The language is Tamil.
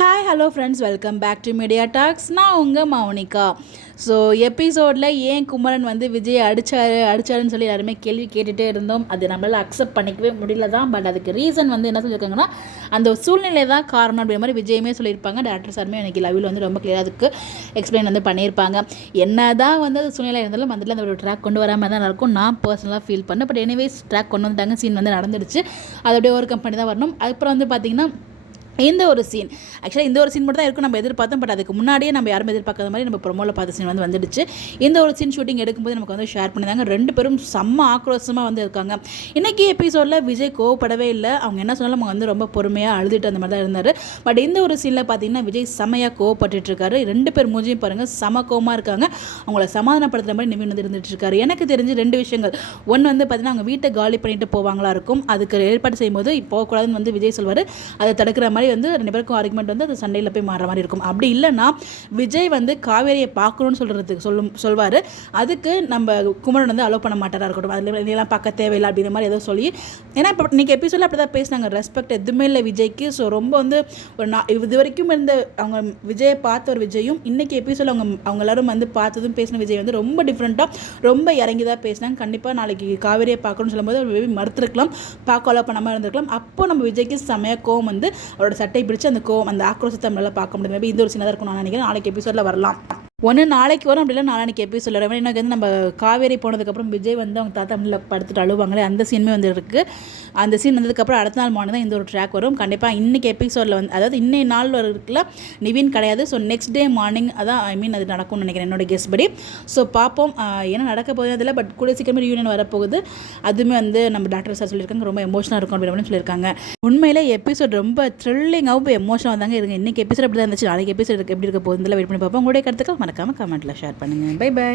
Hi hello friends, welcome back to media talks. நான் உங்கள் மௌனிகா. ஸோ எபிசோடில் ஏன் குமரன் வந்து விஜய் அடித்தாருன்னு சொல்லி எல்லாருமே கேள்வி கேட்டுகிட்டே இருந்தோம். அது நம்மளால் அக்செப்ட் பண்ணிக்கவே முடியல தான். பட் அதுக்கு ரீசன் வந்து என்ன சொல்லியிருக்காங்கன்னா, அந்த சூழ்நிலை தான் காரணம் அப்படின்ற மாதிரி விஜயமே சொல்லியிருப்பாங்க. டேரக்டர் சாருமே எனக்கு லவ்வில் வந்து ரொம்ப கிளியராக அதுக்கு எக்ஸ்பிளைன் வந்து பண்ணியிருப்பாங்க. என்ன தான் வந்து அது சூழ்நிலை இருந்தாலும் வந்துட்டு அந்த ஒரு ட்ராக் கொண்டு வராமல் தான் இருக்கும் நான் பர்சனலாக ஃபீல் பண்ணேன். பட் எனிவேஸ் ட்ராக் கொண்டு வந்துட்டாங்க, சீன் வந்து நடந்துடுச்சு. அது அப்படியே ஓவர் கம் பண்ணி தான் வரணும். அதுக்கப்புறம் வந்து பார்த்திங்கன்னா இந்த ஒரு சீன் ஆக்சுவலாக இந்த ஒரு சீன் மட்டும் தான் இருக்கும் நம்ம எதிர்பார்த்தோம். பட் அதுக்கு முன்னாடியே நம்ம யாரும் எதிர்பார்க்காத மாதிரி நம்ம ப்ரொமோவில் பார்த்த சீன் வந்து வந்துடுச்சு. இந்த ஒரு சீன் ஷூட்டிங் எடுக்கும்போது நமக்கு வந்து ஷேர் பண்ணியிருந்தாங்க. ரெண்டு பேரும் செம்ம ஆக்ரோஷமாக வந்து இருக்காங்க. இன்றைக்கி எபிசோடில் விஜய் கோவப்படவே இல்லை. அவங்க என்ன சொன்னாலும் அவங்க வந்து ரொம்ப பொறுமையாக அழுதுட்டு அந்த மாதிரி தான் இருந்தார். பட் இந்த ஒரு சீனில் பார்த்தீங்கன்னா விஜய் செம்மையாக கோவப்பட்டு இருக்காரு. ரெண்டு பேர் மூஞ்சியும் பாருங்கள், செம கோவமாக இருக்காங்க. அவங்கள சமாதானப்படுத்துகிற மாதிரி நிவின் வந்து இருந்துட்டு இருக்காரு. எனக்கு தெரிஞ்சு ரெண்டு விஷயங்கள். ஒன்று வந்து பார்த்தீங்கன்னா அவங்க வீட்டை காலி பண்ணிட்டு போவாங்களா இருக்கும். அதுக்கு ஏற்பாடு செய்யும்போது போகக்கூடாதுன்னு வந்து விஜய் சொல்வார். அதை தடுக்கிற மாதிரி வந்து ரெண்டு பேருக்கும் ஆர்குமெண்ட் வந்து அது சண்டையில் போய் மாற மாதிரி இருக்கும். அப்படி இல்லைன்னா விஜய் வந்து காவேரியை பார்க்கணும்னு சொல்வார். அதுக்கு நம்ம குமரன் வந்து அலோவ் பண்ண மாட்டாரா இருக்கட்டும். அதில் இதெல்லாம் பார்க்க தேவையில்லை அப்படிங்கிற மாதிரி ஏதோ சொல்லி, ஏன்னா இப்போ இன்றைக்கி எபிசோடில் அப்படி தான் பேசினாங்க. ரெஸ்பெக்ட் எதுவுமே இல்லை விஜய்க்கு. ஸோ ரொம்ப வந்து இது வரைக்கும் இருந்த அவங்க விஜயை பார்த்த ஒரு விஜயும் இன்றைக்கி எபிசோடில் அவங்க எல்லாரும் வந்து பார்த்ததும் பேசின விஜய் வந்து ரொம்ப டிஃப்ரெண்ட்டாக ரொம்ப இறங்கி தான் பேசினாங்க. கண்டிப்பாக நாளைக்கு காவேரியை பார்க்கணும்னு சொல்லும்போது அவர் மறுத்துருக்கலாம், பார்க்க அலோவ் பண்ணாமல் இருந்திருக்கலாம். அப்போ நம்ம விஜய்க்கு செமையாக கோவம் வந்து அவரோட சட்டை பிடிச்சி அந்த அந்த ஆக்ரோஷத்தை நம்மளால் பார்க்க முடியும். மேபி இந்த ஒரு சின்னதாக இருக்கும் நான் நினைக்கிறேன். நாளைக்கு எபிசோடில் வரலாம். ஒன்று நாளைக்கு வரும், அப்படி இல்லை நாளைக்கு எபிசோட் வரும். எனக்கு வந்து நம்ம காவேரி போனதுக்கப்புறம் விஜய் வந்து அவங்க தாத்தா மண்ணில் படுத்துட்டு அழுவாங்களே, அந்த சீனுமே வந்து இருக்குது. அந்த சீன் வந்ததுக்கப்புறம் அடுத்த நாள் மார்னிங் தான் இந்த ஒரு ட்ராக் வரும். கண்டிப்பாக இன்றைக்கி எபிசோடில் வந்து, அதாவது இன்னைய நாள் இருக்குல்ல, நிவின் கிடையாது. ஸோ நெக்ஸ்ட் டே மார்னிங் அதான் அது நடக்கும்னு நினைக்கிறேன் என்னோட கெஸ் படி. ஸோ பார்ப்போம் என்ன நடக்க போகுது அதில். பட் கூட சீக்கிரமே ரியூனியன் வரப்போகுது. அதுவுமே வந்து நம்ம டாக்டர் சார் சொல்லியிருக்காங்க ரொம்ப எமோஷனாக இருக்கும் அப்படின்னு சொல்லியிருக்காங்க. உண்மையிலே எபிசோட் ரொம்ப த்ரில்லிங்காகவும் எமோஷனாக வந்தாங்க. இருங்க இன்றைக்கி எபிசோட் அப்படி தான் இருந்துச்சு. நாளைக்கு எபிசோட் எப்படி இருக்க போகுது வெயிட் பண்ணி பார்ப்போம். உங்களுடைய கருத்துக்கள் மறக்காமல் கமெண்ட்டில் ஷேர் பண்ணுங்கள். Bye by.